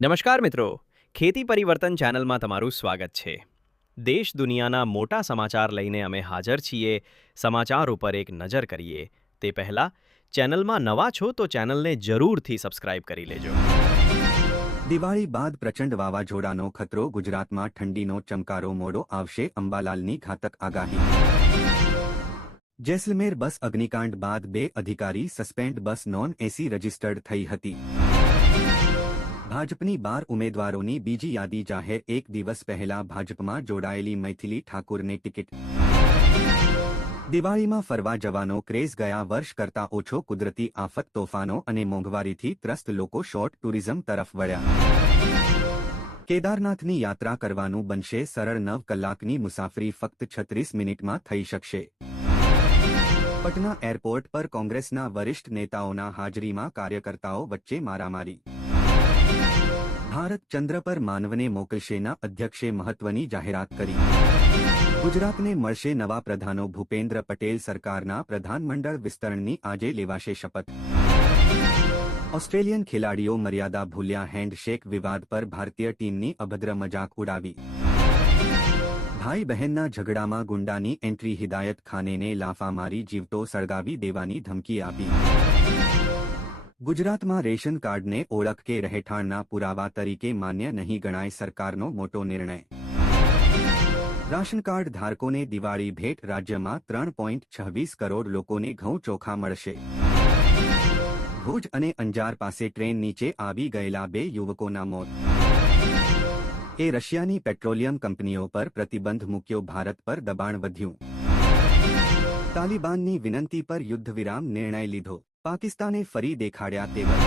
નમસ્કાર મિત્રો, ખેતી પરિવર્તન ચેનલમાં તમારું સ્વાગત છે. દેશ દુનિયાના મોટા સમાચાર લઈને અમે હાજર છીએ. સમાચાર ઉપર એક નજર કરીએ તે પહેલા ચેનલમાં નવા છો તો ચેનલને જરૂરથી સબસ્ક્રાઇબ કરી લેજો. દિવાળી બાદ પ્રચંડ વાવાઝોડાનો ખતરો. ગુજરાતમાં ઠંડીનો ચમકારો. મોડો આવશે અંબાલાલની ઘાતક આગાહી. જેસલમેર બસ અગ્નિકાંડ બાદ 2 અધિકારી સસ્પેન્ડ. બસ નોન એસી રજિસ્ટર્ડ થઈ હતી. ભાજપની 12 ઉમેદવારોની બીજી યાદી જાહેર. એક દિવસ પહેલા ભાજપમાં જોડાયેલી મૈથિલી ઠાકુરને ટિકિટ. દિવાળીમાં ફરવા જવાનો ક્રેઝ. ગયા વર્ષ કરતાં ઓછો. કુદરતી આફત, તોફાનો અને મોંઘવારીથી ત્રસ્ત લોકો શોર્ટ ટુરિઝમ તરફ વળ્યા. કેદારનાથની યાત્રા કરવાનું બનશે સરળ. 9 કલાકની મુસાફરી ફક્ત 36 મિનિટમાં થઈ શકશે. પટના એરપોર્ટ પર કોંગ્રેસના વરિષ્ઠ નેતાઓના હાજરીમાં કાર્યકર્તાઓ વચ્ચે મારામારી. ભારત ચંદ્ર પર માનવને મોકલશેના અધ્યક્ષે મહત્વની જાહેરાત કરી. ગુજરાતને મળશે નવા પ્રધાનો. ભૂપેન્દ્ર પટેલ સરકારના પ્રધાનમંડળ વિસ્તરણની આજે લેવાશે શપથ. ઓસ્ટ્રેલિયન ખેલાડીઓ મર્યાદા ભૂલ્યા. હેન્ડશેક વિવાદ પર ભારતીય ટીમની અભદ્ર મજાક ઉડાવી. ભાઈ બહેનના ઝઘડામાં ગુંડાની એન્ટ્રી. હિદાયત ખાનેને લાફા મારી જીવતો સળગાવી દેવાની ધમકી આપી. ગુજરાતમાં રેશન કાર્ડને ઓળખ કે રહેઠાણના પુરાવા તરીકે માન્ય નહીં ગણાય. સરકારનો મોટો નિર્ણય. રાશન કાર્ડ ધારકોને દિવાળી ભેટ. રાજ્યમાં 3.26 કરોડ લોકોને ઘઉં ચોખા મળશે. ભુજ અને અંજાર પાસે ટ્રેન નીચે આવી ગયેલા 2 યુવકોના મોત. રશિયાની પેટ્રોલિયમ કંપનીઓ પર પ્રતિબંધ મૂક્યો. ભારત પર દબાણ વધ્યું. તાલિબાનની વિનંતી પર યુદ્ધ વિરામ નિર્ણય લીધો. પાકિસ્તાને ફરી દેખાડ્યા તેવર.